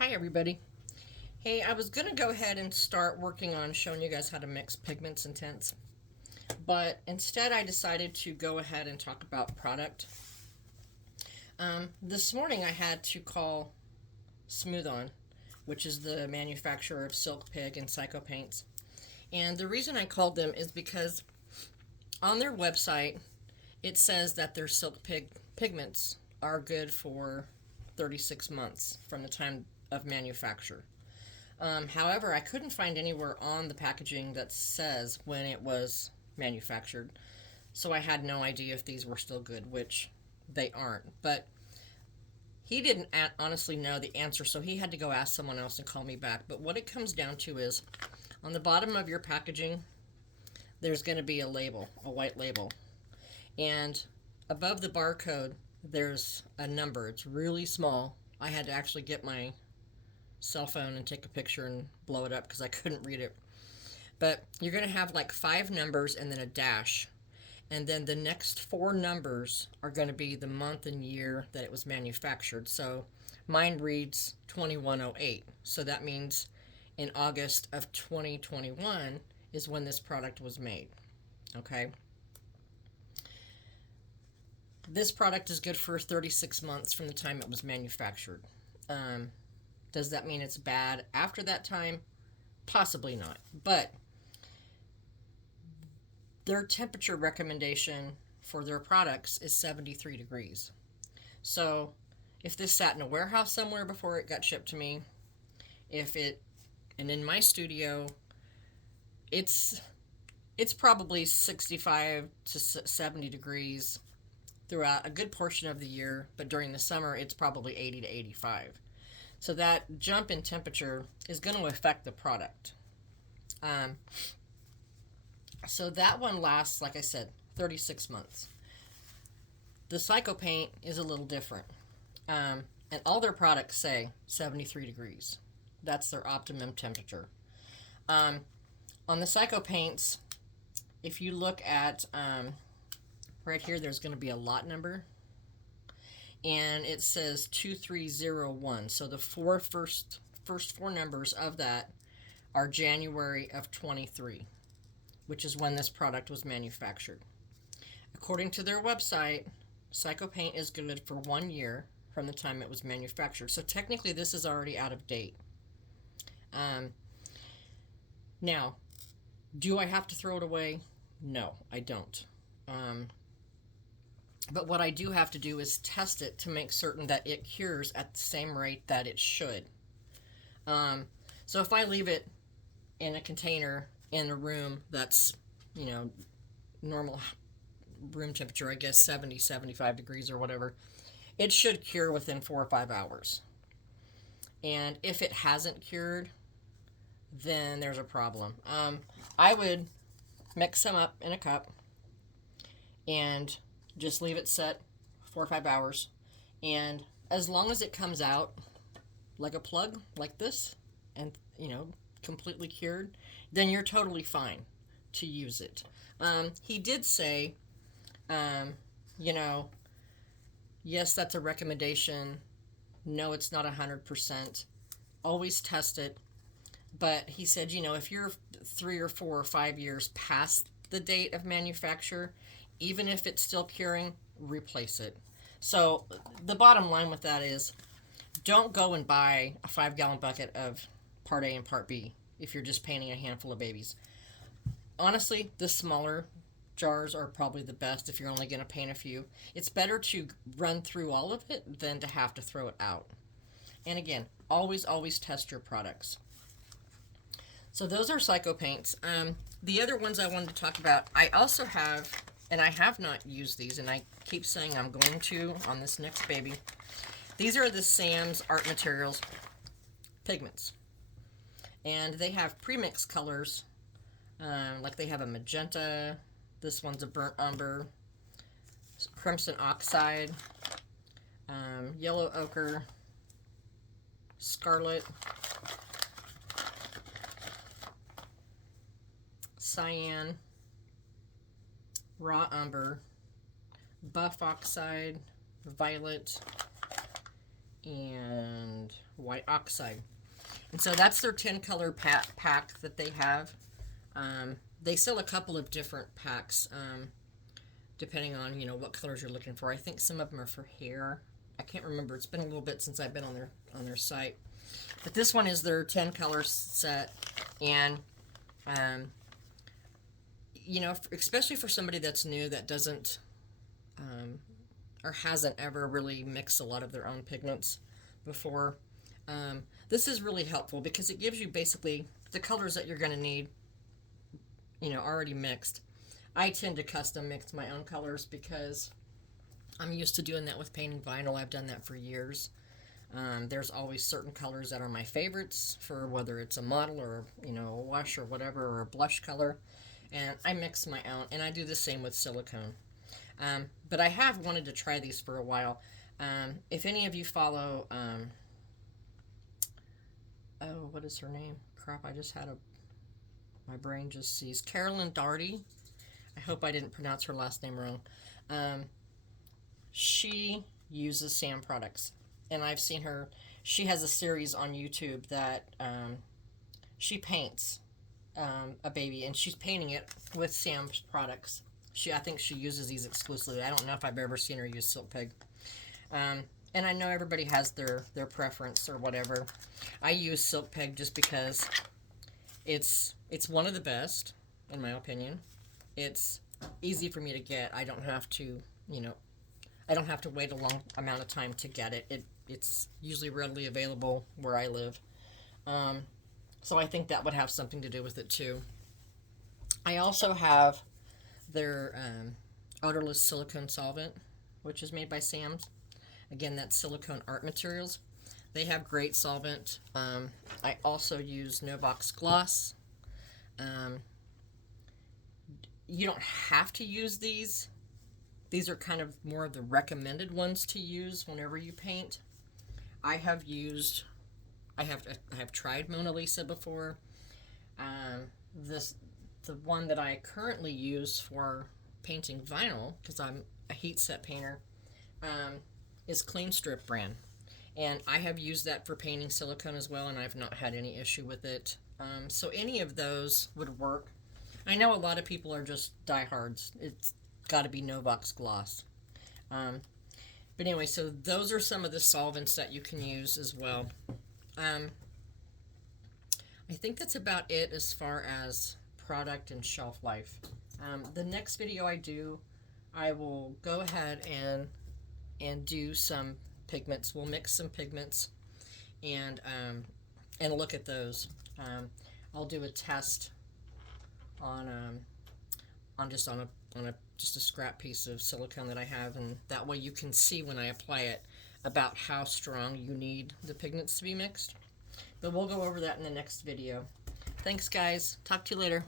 Hi everybody. Hey, I was going to go ahead and start working on showing you guys how to mix pigments and tints, but instead I decided to go ahead and talk about product. This morning I had to call Smooth On, which is the manufacturer of Silk Pig and Psycho Paints. And the reason I called them is because on their website it says that their Silk Pig pigments are good for 36 months from the time of manufacture. However, I couldn't find anywhere on the packaging that says when it was manufactured, so I had no idea if these were still good, which they aren't. But he didn't honestly know the answer, so he had to go ask someone else and call me back. But what it comes down to is on the bottom of your packaging, there's going to be a label, a white label. And above the barcode, there's a number. It's really small. I had to actually get my cell phone and take a picture and blow it up because I couldn't read it. But you're going to have like 5 numbers and then a dash. And then the next 4 numbers are going to be the month and year that it was manufactured. So mine reads 2108. So that means in August of 2021 is when this product was made. Okay. This product is good for 36 months from the time it was manufactured. Does that mean it's bad after that time? Possibly not. But their temperature recommendation for their products is 73 degrees. So if this sat in a warehouse somewhere before it got shipped to me, and in my studio, it's probably 65 to 70 degrees throughout a good portion of the year, but during the summer it's probably 80 to 85. So that jump in temperature is going to affect the product. So that one lasts, like I said, 36 months. The Psycho Paint is a little different. And all their products say 73 degrees. That's their optimum temperature. On the Psycho Paints, if you look at right here, there's going to be a lot number. And it says 2301. So the first 4 numbers of that are January of 23, which is when this product was manufactured. According to their website, Psycho Paint is good for 1 year from the time it was manufactured. So technically this is already out of date. Now, do I have to throw it away? No, I don't. But what I do have to do is test it to make certain that it cures at the same rate that it should. So if I leave it in a container in a room that's, normal room temperature, I guess 70, 75 degrees or whatever, it should cure within 4 or 5 hours. And if it hasn't cured, then there's a problem. I would mix some up in a cup and just leave it set 4 or 5 hours, and as long as it comes out like a plug like this and completely cured, then you're totally fine to use it. He did say, yes, that's a recommendation. No, it's not 100%. Always test it. But he said, if you're 3 or 4 or 5 years past the date of manufacture, even if it's still curing, replace it. So the bottom line with that is, don't go and buy a 5-gallon bucket of Part A and Part B if you're just painting a handful of babies. Honestly, the smaller jars are probably the best if you're only going to paint a few. It's better to run through all of it than to have to throw it out. And again, always test your products. So those are Psycho Paints. The other ones I wanted to talk about, I also have, and I have not used these, and I keep saying I'm going to on this next baby. These are the Sam's Art Materials pigments. And they have premix colors, like they have a magenta, this one's a burnt umber, crimson oxide, yellow ochre, scarlet, cyan, raw umber, buff oxide, violet, and white oxide. And so that's their 10 color pack that they have. They sell a couple of different packs depending on, what colors you're looking for. I think some of them are for hair. I can't remember. It's been a little bit since I've been on their site. But this one is their 10 color set, and especially for somebody that's new that doesn't or hasn't ever really mixed a lot of their own pigments before, this is really helpful because it gives you basically the colors that you're going to need, already mixed. I tend to custom mix my own colors because I'm used to doing that with painting vinyl. I've done that for years. There's always certain colors that are my favorites for whether it's a model or, a wash or whatever, or a blush color. And I mix my own, and I do the same with silicone. But I have wanted to try these for a while. If any of you follow, what is her name? Crap, I just had my brain just seized. Carolyn Darty. I hope I didn't pronounce her last name wrong. She uses Sam products, and I've seen her. She has a series on YouTube that she paints a baby, and she's painting it with Sam's products. I think she uses these exclusively. I don't know if I've ever seen her use Silk Pig. And I know everybody has their preference or whatever. I use Silk Pig just because it's one of the best, in my opinion. It's easy for me to get. I don't have to, I don't have to wait a long amount of time to get it. It's usually readily available where I live. So I think that would have something to do with it too. I also have their odorless silicone solvent, which is made by Sam's. Again, that's silicone art materials. They have great solvent. I also use No Box Gloss. You don't have to use these. These are kind of more of the recommended ones to use whenever you paint. I have tried Mona Lisa before. The one that I currently use for painting vinyl, because I'm a heat set painter, is Clean Strip brand. And I have used that for painting silicone as well, and I've not had any issue with it. So any of those would work. I know a lot of people are just diehards. It's got to be No Box Gloss. But anyway, so those are some of the solvents that you can use as well. I think that's about it as far as product and shelf life. The next video I will go ahead and do some pigments. We'll mix some pigments and look at those. I'll do a test on just a scrap piece of silicone that I have, and that way you can see when I apply it about how strong you need the pigments to be mixed. But we'll go over that in the next video. Thanks, guys. Talk to you later.